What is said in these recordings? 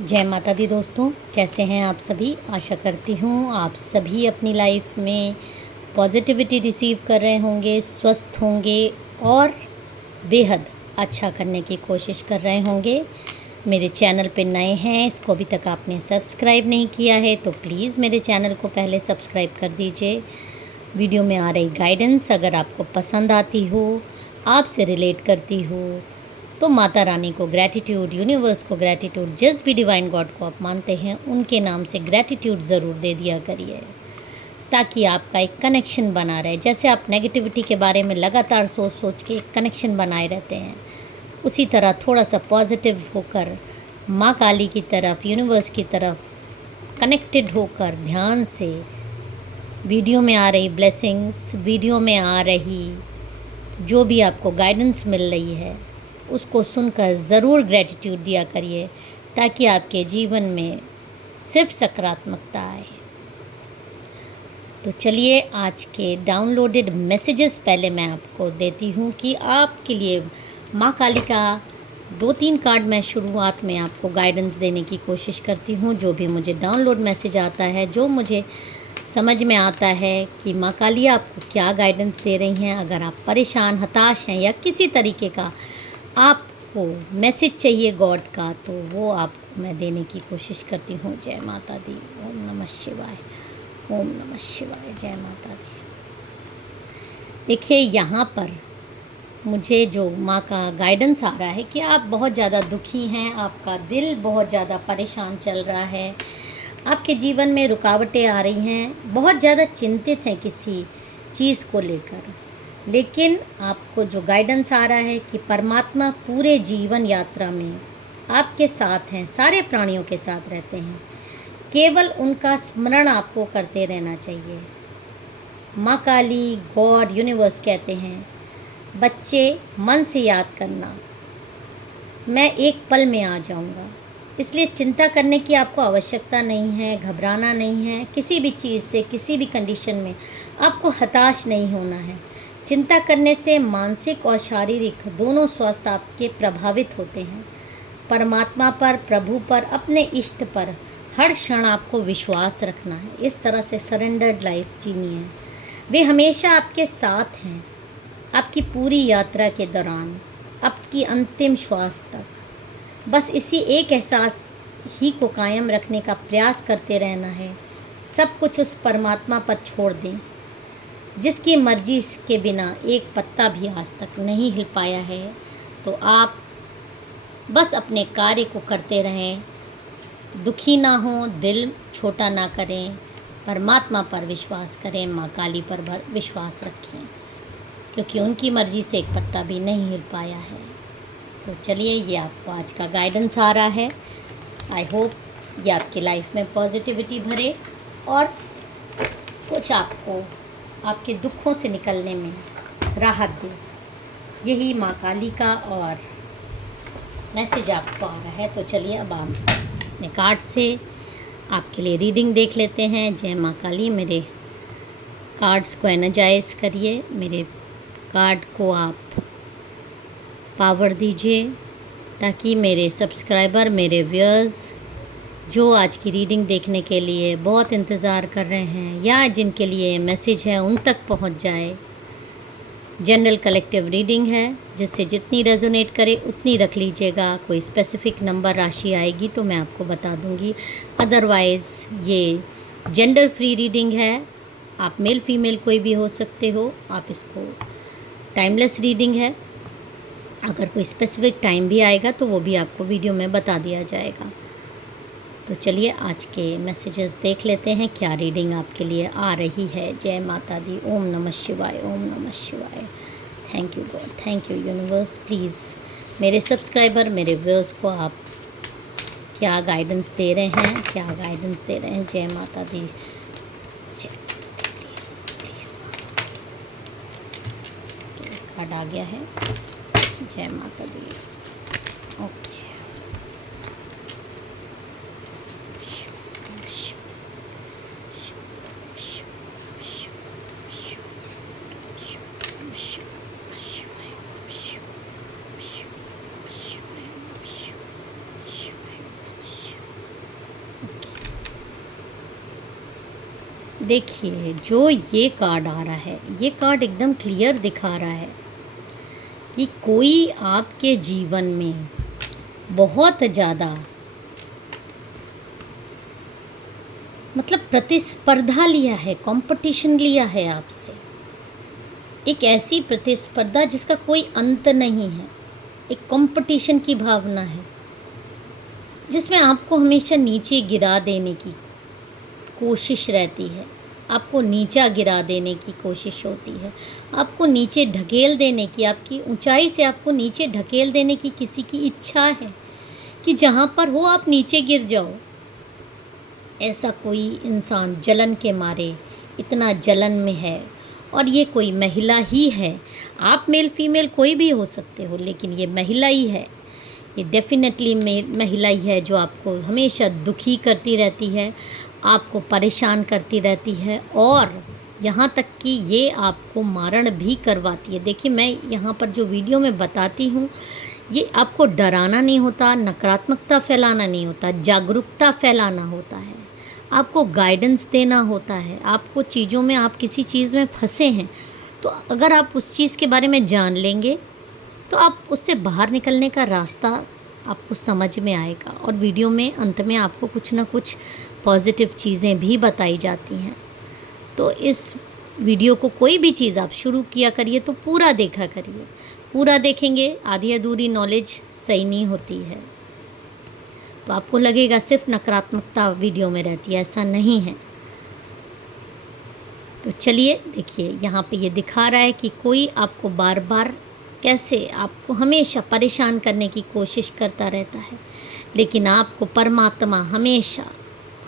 जय माता दी दोस्तों, कैसे हैं आप सभी। आशा करती हूँ आप सभी अपनी लाइफ में पॉजिटिविटी रिसीव कर रहे होंगे, स्वस्थ होंगे और बेहद अच्छा करने की कोशिश कर रहे होंगे। मेरे चैनल पे नए हैं, इसको अभी तक आपने सब्सक्राइब नहीं किया है तो प्लीज़ मेरे चैनल को पहले सब्सक्राइब कर दीजिए। वीडियो में आ रही गाइडेंस अगर आपको पसंद आती हो, आपसे रिलेट करती हो, तो माता रानी को ग्रैटिट्यूड, यूनिवर्स को ग्रैटिट्यूड, जिस भी डिवाइन गॉड को आप मानते हैं उनके नाम से ग्रैटिट्यूड ज़रूर दे दिया करिए, ताकि आपका एक कनेक्शन बना रहे। जैसे आप नेगेटिविटी के बारे में लगातार सोच सोच के एक कनेक्शन बनाए रहते हैं, उसी तरह थोड़ा सा पॉजिटिव होकर माँ काली की तरफ, यूनिवर्स की तरफ कनेक्टेड होकर ध्यान से वीडियो में आ रही ब्लेसिंग्स, वीडियो में आ रही जो भी आपको गाइडेंस मिल रही है उसको सुनकर ज़रूर ग्रैटिट्यूड दिया करिए, ताकि आपके जीवन में सिर्फ सकारात्मकता आए। तो चलिए आज के डाउनलोडेड मैसेजेस पहले मैं आपको देती हूँ कि आपके लिए माँ काली का 2-3 कार्ड मैं शुरुआत में आपको गाइडेंस देने की कोशिश करती हूँ। जो भी मुझे डाउनलोड मैसेज आता है, जो मुझे समझ में आता है कि माँ काली आपको क्या गाइडेंस दे रही हैं, अगर आप परेशान, हताश हैं या किसी तरीके का आपको मैसेज चाहिए गॉड का, तो वो आपको मैं देने की कोशिश करती हूँ। जय माता दी। ओम नमः शिवाय, ओम नमः शिवाय। जय माता दी। देखिए यहाँ पर मुझे जो माँ का गाइडेंस आ रहा है कि आप बहुत ज़्यादा दुखी हैं, आपका दिल बहुत ज़्यादा परेशान चल रहा है, आपके जीवन में रुकावटें आ रही हैं, बहुत ज़्यादा चिंतित हैं किसी चीज़ को लेकर। लेकिन आपको जो गाइडेंस आ रहा है कि परमात्मा पूरे जीवन यात्रा में आपके साथ हैं, सारे प्राणियों के साथ रहते हैं, केवल उनका स्मरण आपको करते रहना चाहिए। माँ काली, गॉड, यूनिवर्स कहते हैं बच्चे मन से याद करना, मैं एक पल में आ जाऊंगा। इसलिए चिंता करने की आपको आवश्यकता नहीं है, घबराना नहीं है, किसी भी चीज़ से, किसी भी कंडीशन में आपको हताश नहीं होना है। चिंता करने से मानसिक और शारीरिक दोनों स्वास्थ्य आपके प्रभावित होते हैं। परमात्मा पर, प्रभु पर, अपने इष्ट पर हर क्षण आपको विश्वास रखना है। इस तरह से सरेंडर्ड लाइफ जीनी है। वे हमेशा आपके साथ हैं, आपकी पूरी यात्रा के दौरान, आपकी अंतिम श्वास तक। बस इसी एक एहसास ही को कायम रखने का प्रयास करते रहना है। सब कुछ उस परमात्मा पर छोड़ दें जिसकी मर्जी के बिना एक पत्ता भी आज तक नहीं हिल पाया है। तो आप बस अपने कार्य को करते रहें, दुखी ना हों, दिल छोटा ना करें, परमात्मा पर विश्वास करें, माँ काली पर विश्वास रखें, क्योंकि उनकी मर्जी से एक पत्ता भी नहीं हिल पाया है। तो चलिए, ये आपको आज का गाइडेंस आ रहा है। आई होप ये आपकी लाइफ में पॉजिटिविटी भरे और कुछ आपको आपके दुखों से निकलने में राहत दे। यही माँ काली का और मैसेज आपको आ रहा है। तो चलिए अब आप अपने कार्ड से आपके लिए रीडिंग देख लेते हैं। जय माँ काली। मेरे कार्ड्स को एनर्जाइज करिए, मेरे कार्ड को आप पावर दीजिए, ताकि मेरे सब्सक्राइबर, मेरे व्यूअर्स जो आज की रीडिंग देखने के लिए बहुत इंतज़ार कर रहे हैं या जिनके लिए मैसेज है उन तक पहुंच जाए। जनरल कलेक्टिव रीडिंग है, जिससे जितनी रेजोनेट करे उतनी रख लीजिएगा। कोई स्पेसिफिक नंबर, राशि आएगी तो मैं आपको बता दूंगी। अदरवाइज़ ये जेंडर फ्री रीडिंग है, आप मेल फीमेल कोई भी हो सकते हो। आप इसको टाइमलेस रीडिंग है, अगर कोई स्पेसिफिक टाइम भी आएगा तो वो भी आपको वीडियो में बता दिया जाएगा। तो चलिए आज के मैसेजेस देख लेते हैं, क्या रीडिंग आपके लिए आ रही है। जय माता दी। ओम नमः शिवाय, ओम नमः शिवाय। Thank you God, thank you universe. Please मेरे सब्सक्राइबर, मेरे व्यूअर्स को आप क्या गाइडेंस दे रहे हैं, क्या गाइडेंस दे रहे हैं। जय माता दी। जय, प्लीज़ प्लीज़। कार्ड आ गया है। जय माता दी। ओके, देखिए, जो ये कार्ड आ रहा है, ये कार्ड एकदम क्लियर दिखा रहा है कि कोई आपके जीवन में बहुत ज़्यादा मतलब प्रतिस्पर्धा लिया है, कंपटीशन लिया है आपसे। एक ऐसी प्रतिस्पर्धा जिसका कोई अंत नहीं है, एक कंपटीशन की भावना है जिसमें आपको हमेशा नीचे गिरा देने की कोशिश रहती है, आपको नीचा गिरा देने की कोशिश होती है, आपको नीचे ढकेल देने की, आपकी ऊंचाई से आपको नीचे ढकेल देने की किसी की इच्छा है कि जहाँ पर हो आप नीचे गिर जाओ। ऐसा कोई इंसान जलन के मारे इतना जलन में है, और ये कोई महिला ही है। आप मेल फीमेल कोई भी हो सकते हो, लेकिन ये महिला ही है, ये डेफिनेटली महिला ही है जो आपको हमेशा दुखी करती रहती है, आपको परेशान करती रहती है, और यहाँ तक कि ये आपको मारण भी करवाती है। देखिए, मैं यहाँ पर जो वीडियो में बताती हूँ, ये आपको डराना नहीं होता, नकारात्मकता फैलाना नहीं होता, जागरूकता फैलाना होता है, आपको गाइडेंस देना होता है। आपको चीज़ों में, आप किसी चीज़ में फंसे हैं तो अगर आप उस चीज़ के बारे में जान लेंगे तो आप उससे बाहर निकलने का रास्ता आपको समझ में आएगा। और वीडियो में अंत में आपको कुछ ना कुछ पॉजिटिव चीज़ें भी बताई जाती हैं। तो इस वीडियो को कोई भी चीज़ आप शुरू किया करिए तो पूरा देखा करिए। पूरा देखेंगे, आधी अधूरी नॉलेज सही नहीं होती है। तो आपको लगेगा सिर्फ नकारात्मकता वीडियो में रहती है, ऐसा नहीं है। तो चलिए देखिए, यहाँ पे ये दिखा रहा है कि कोई आपको बार बार कैसे आपको हमेशा परेशान करने की कोशिश करता रहता है, लेकिन आपको परमात्मा हमेशा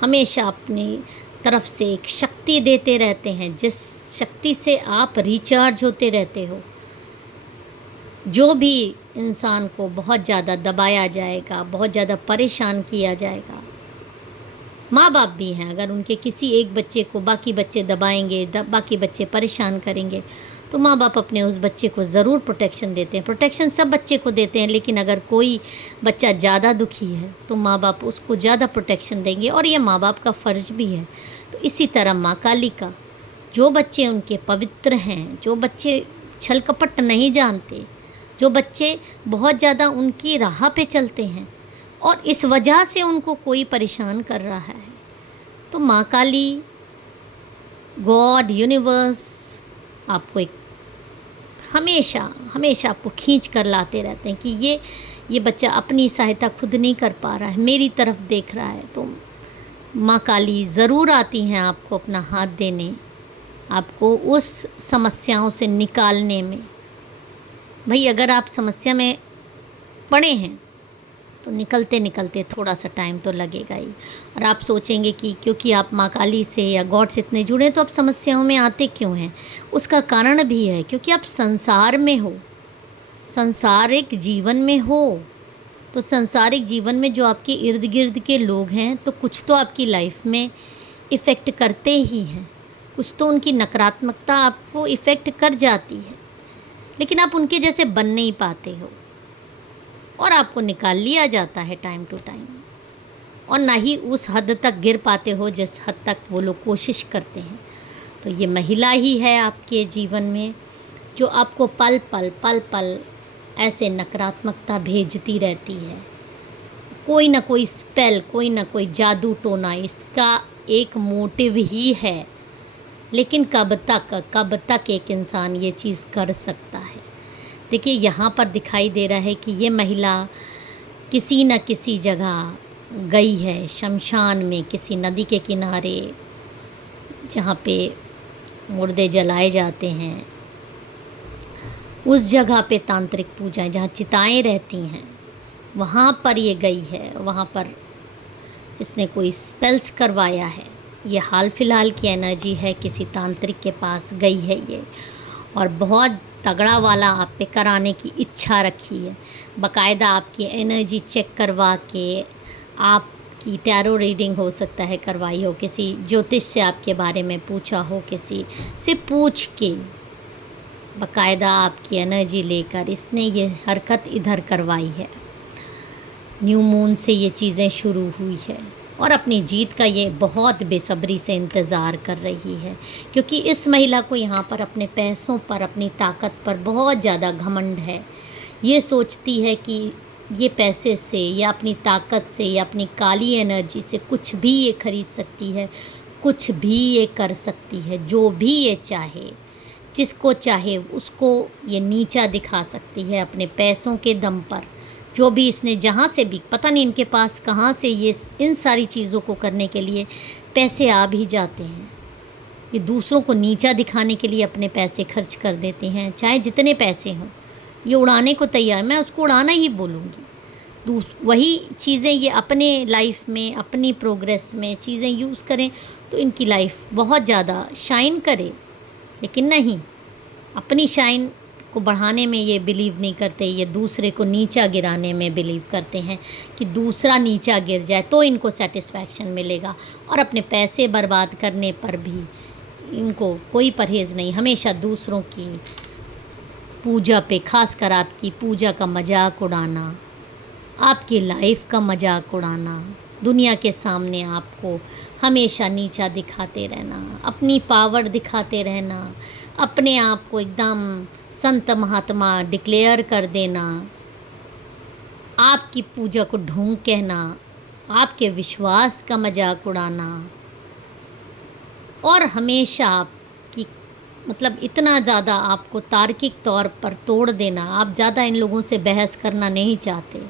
हमेशा अपनी तरफ से एक शक्ति देते रहते हैं, जिस शक्ति से आप रिचार्ज होते रहते हो। जो भी इंसान को बहुत ज़्यादा दबाया जाएगा, बहुत ज़्यादा परेशान किया जाएगा, माँ बाप भी हैं, अगर उनके किसी एक बच्चे को बाकी बच्चे दबाएंगे, बाकी बच्चे परेशान करेंगे, तो माँ बाप अपने उस बच्चे को ज़रूर प्रोटेक्शन देते हैं। प्रोटेक्शन सब बच्चे को देते हैं, लेकिन अगर कोई बच्चा ज़्यादा दुखी है तो माँ बाप उसको ज़्यादा प्रोटेक्शन देंगे, और ये माँ बाप का फ़र्ज़ भी है। तो इसी तरह माँ काली का, जो बच्चे उनके पवित्र हैं, जो बच्चे छल कपट नहीं जानते, जो बच्चे बहुत ज़्यादा उनकी राह पे चलते हैं और इस वजह से उनको कोई परेशान कर रहा है, तो माँ काली, गॉड, यूनिवर्स आपको एक हमेशा हमेशा आपको खींच कर लाते रहते हैं कि ये बच्चा अपनी सहायता खुद नहीं कर पा रहा है, मेरी तरफ देख रहा है। तो माँ काली ज़रूर आती हैं आपको अपना हाथ देने, आपको उस समस्याओं से निकालने में। भाई, अगर आप समस्या में पड़े हैं तो निकलते निकलते थोड़ा सा टाइम तो लगेगा ही। और आप सोचेंगे कि क्योंकि आप माँ काली से या गॉड से इतने जुड़े तो आप समस्याओं में आते क्यों हैं। उसका कारण भी है क्योंकि आप संसार में हो, संसारिक जीवन में हो। तो संसारिक जीवन में जो आपके इर्द गिर्द के लोग हैं, तो कुछ तो आपकी लाइफ में इफ़ेक्ट करते ही हैं, कुछ तो उनकी नकारात्मकता आपको इफ़ेक्ट कर जाती है, लेकिन आप उनके जैसे बन नहीं पाते हो और आपको निकाल लिया जाता है टाइम टू टाइम, और ना ही उस हद तक गिर पाते हो जिस हद तक वो लोग कोशिश करते हैं। तो ये महिला ही है आपके जीवन में जो आपको पल पल पल पल ऐसे नकारात्मकता भेजती रहती है। कोई ना कोई स्पेल, कोई ना कोई जादू टोना इसका एक मोटिव ही है। लेकिन कब तक एक इंसान ये चीज़ कर सकता है। देखिए, यहाँ पर दिखाई दे रहा है कि ये महिला किसी न किसी जगह गई है, शमशान में, किसी नदी के किनारे जहाँ पे मुर्दे जलाए जाते हैं, उस जगह पे तांत्रिक पूजाएं जहाँ चिताएं रहती हैं, वहाँ पर ये गई है। वहाँ पर इसने कोई स्पेल्स करवाया है। ये हाल फिलहाल की एनर्जी है, किसी तांत्रिक के पास गई है ये, और बहुत तगड़ा वाला आप पे कराने की इच्छा रखी है। बाकायदा आपकी एनर्जी चेक करवा के, आपकी टैरो रीडिंग हो सकता है करवाई हो, किसी ज्योतिष से आपके बारे में पूछा हो, किसी से पूछ के बाकायदा आपकी एनर्जी लेकर इसने ये हरकत इधर करवाई है। न्यू मून से ये चीज़ें शुरू हुई है और अपनी जीत का ये बहुत बेसब्री से इंतज़ार कर रही है, क्योंकि इस महिला को यहाँ पर अपने पैसों पर, अपनी ताकत पर बहुत ज़्यादा घमंड है। ये सोचती है कि ये पैसे से या अपनी ताकत से या अपनी काली एनर्जी से कुछ भी ये खरीद सकती है, कुछ भी ये कर सकती है, जो भी ये चाहे, जिसको चाहे उसको ये नीचा दिखा सकती है अपने पैसों के दम पर। जो भी इसने जहाँ से भी, पता नहीं इनके पास कहाँ से ये इन सारी चीज़ों को करने के लिए पैसे आ भी जाते हैं। ये दूसरों को नीचा दिखाने के लिए अपने पैसे खर्च कर देते हैं, चाहे जितने पैसे हों ये उड़ाने को तैयार। मैं उसको उड़ाना ही बोलूँगी। वही चीज़ें ये अपने लाइफ में, अपनी प्रोग्रेस में चीज़ें यूज़ करें तो इनकी लाइफ बहुत ज़्यादा शाइन करे, लेकिन नहीं, अपनी शाइन को बढ़ाने में ये बिलीव नहीं करते। ये दूसरे को नीचा गिराने में बिलीव करते हैं कि दूसरा नीचा गिर जाए तो इनको सेटिस्फैक्शन मिलेगा, और अपने पैसे बर्बाद करने पर भी इनको कोई परहेज़ नहीं। हमेशा दूसरों की पूजा पे, खासकर आपकी पूजा का मजाक उड़ाना, आपकी लाइफ का मजाक उड़ाना, दुनिया के सामने आपको हमेशा नीचा दिखाते रहना, अपनी पावर दिखाते रहना, अपने आप को एकदम संत महात्मा डिक्लेयर कर देना, आपकी पूजा को ढोंग कहना, आपके विश्वास का मजाक उड़ाना, और हमेशा आपकी मतलब इतना ज़्यादा आपको तार्किक तौर पर तोड़ देना। आप ज़्यादा इन लोगों से बहस करना नहीं चाहते,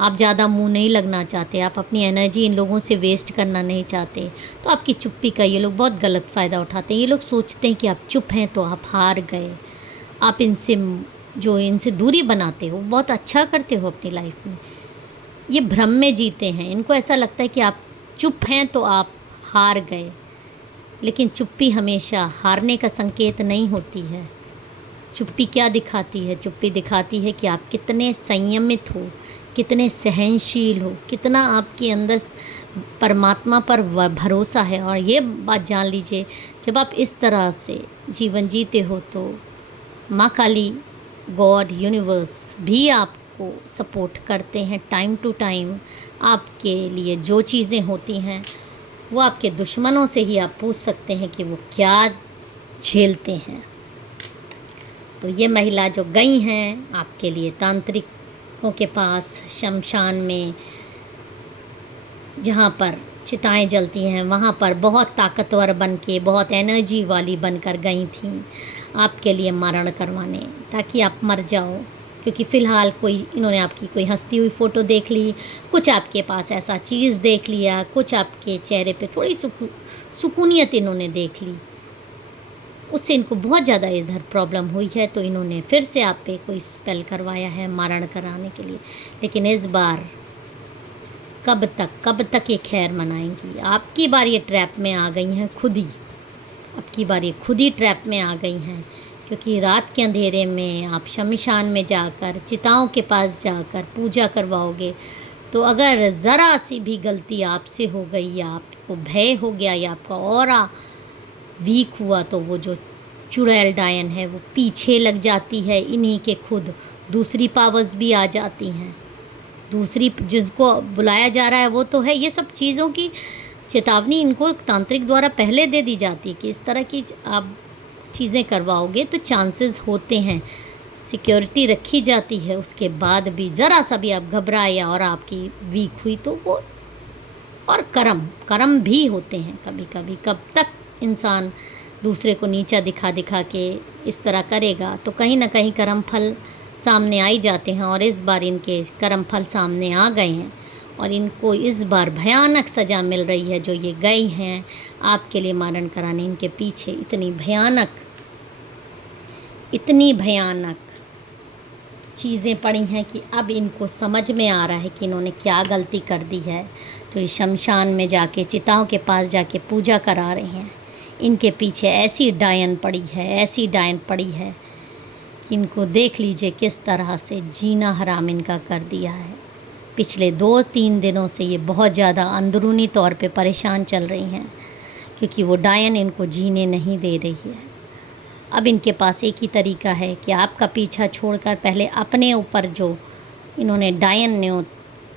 आप ज़्यादा मुंह नहीं लगना चाहते, आप अपनी एनर्जी इन लोगों से वेस्ट करना नहीं चाहते, तो आपकी चुप्पी का ये लोग बहुत गलत फ़ायदा उठाते हैं। ये लोग सोचते हैं कि आप चुप हैं तो आप हार गए। आप इनसे दूरी बनाते हो, बहुत अच्छा करते हो अपनी लाइफ में। ये भ्रम में जीते हैं, इनको ऐसा लगता है कि आप चुप हैं तो आप हार गए, लेकिन चुप्पी हमेशा हारने का संकेत नहीं होती है। चुप्पी क्या दिखाती है? चुप्पी दिखाती है कि आप कितने संयमित हो, कितने सहनशील हो, कितना आपके अंदर परमात्मा पर भरोसा है। और ये बात जान लीजिए, जब आप इस तरह से जीवन जीते हो तो माँ काली, गॉड, यूनिवर्स भी आपको सपोर्ट करते हैं टाइम टू टाइम। आपके लिए जो चीज़ें होती हैं वो आपके दुश्मनों से ही आप पूछ सकते हैं कि वो क्या झेलते हैं। तो ये महिला जो गई हैं आपके लिए तांत्रिकों के पास, शमशान में जहाँ पर चिताएं जलती हैं, वहाँ पर बहुत ताकतवर बन के, बहुत एनर्जी वाली बनकर गई थीं आपके लिए मरण करवाने, ताकि आप मर जाओ। क्योंकि फ़िलहाल इन्होंने आपकी कोई हंसती हुई फ़ोटो देख ली, कुछ आपके पास ऐसा चीज़ देख लिया, कुछ आपके चेहरे पे थोड़ी सुकूनियत इन्होंने देख ली, उससे इनको बहुत ज़्यादा इधर प्रॉब्लम हुई है, तो इन्होंने फिर से आप पे कोई स्पेल करवाया है मरण कराने के लिए। लेकिन इस बार कब तक ये खैर मनाएंगी? आपकी बार ये ट्रैप में आ गई हैं खुद ही, आपकी बार ये खुद ही ट्रैप में आ गई हैं। क्योंकि रात के अंधेरे में आप शमशान में जाकर, चिताओं के पास जाकर पूजा करवाओगे, तो अगर ज़रा सी भी गलती आपसे हो गई, या आपको भय हो गया, या आपका ऑरा वीक हुआ, तो वो जो चुड़ैल डायन है वो पीछे लग जाती है। इन्हीं के खुद दूसरी पावर्स भी आ जाती हैं, दूसरी जिसको बुलाया जा रहा है वो तो है। ये सब चीज़ों की चेतावनी इनको तांत्रिक द्वारा पहले दे दी जाती है कि इस तरह की आप चीज़ें करवाओगे तो चांसेस होते हैं, सिक्योरिटी रखी जाती है। उसके बाद भी ज़रा सा भी आप घबराए और आपकी वीक हुई तो वो, और कर्म भी होते हैं कभी कभी। कब तक इंसान दूसरे को नीचा दिखा दिखा के इस तरह करेगा, तो कहीं ना कहीं कर्म फल सामने आ ही जाते हैं। और इस बार इनके कर्म फल सामने आ गए हैं, और इनको इस बार भयानक सज़ा मिल रही है। जो ये गए हैं आपके लिए मरण कराने, इनके पीछे इतनी भयानक चीज़ें पड़ी हैं कि अब इनको समझ में आ रहा है कि इन्होंने क्या गलती कर दी है। तो इस शमशान में जाके, चिताओं के पास जाके पूजा करा रहे हैं। इनके पीछे ऐसी डायन पड़ी है कि इनको देख लीजिए किस तरह से जीना हराम इनका कर दिया है। पिछले 2-3 दिनों से ये बहुत ज़्यादा अंदरूनी तौर पे परेशान चल रही हैं, क्योंकि वो डायन इनको जीने नहीं दे रही है। अब इनके पास एक ही तरीका है कि आपका पीछा छोड़कर पहले अपने ऊपर जो इन्होंने डायन ने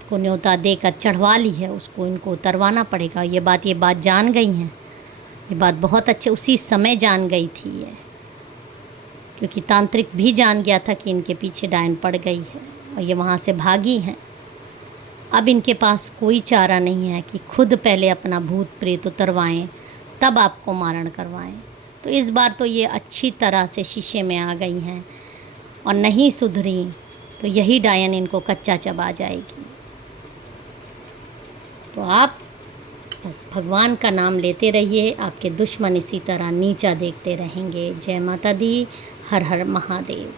उसको न्योता देकर चढ़वा ली है, उसको इनको उतरवाना पड़ेगा। ये बात जान गई हैं, ये बात बहुत अच्छे उसी समय जान गई थी ये, क्योंकि तांत्रिक भी जान गया था कि इनके पीछे डायन पड़ गई है और ये वहाँ से भागी हैं। अब इनके पास कोई चारा नहीं है कि खुद पहले अपना भूत प्रेत उतरवाएं तब आपको मारण करवाएं। तो इस बार तो ये अच्छी तरह से शीशे में आ गई हैं और नहीं सुधरी तो यही डायन इनको कच्चा चबा जाएगी। तो आप बस भगवान का नाम लेते रहिए, आपके दुश्मन इसी तरह नीचा देखते रहेंगे। जय माता दी, हर हर महादेव।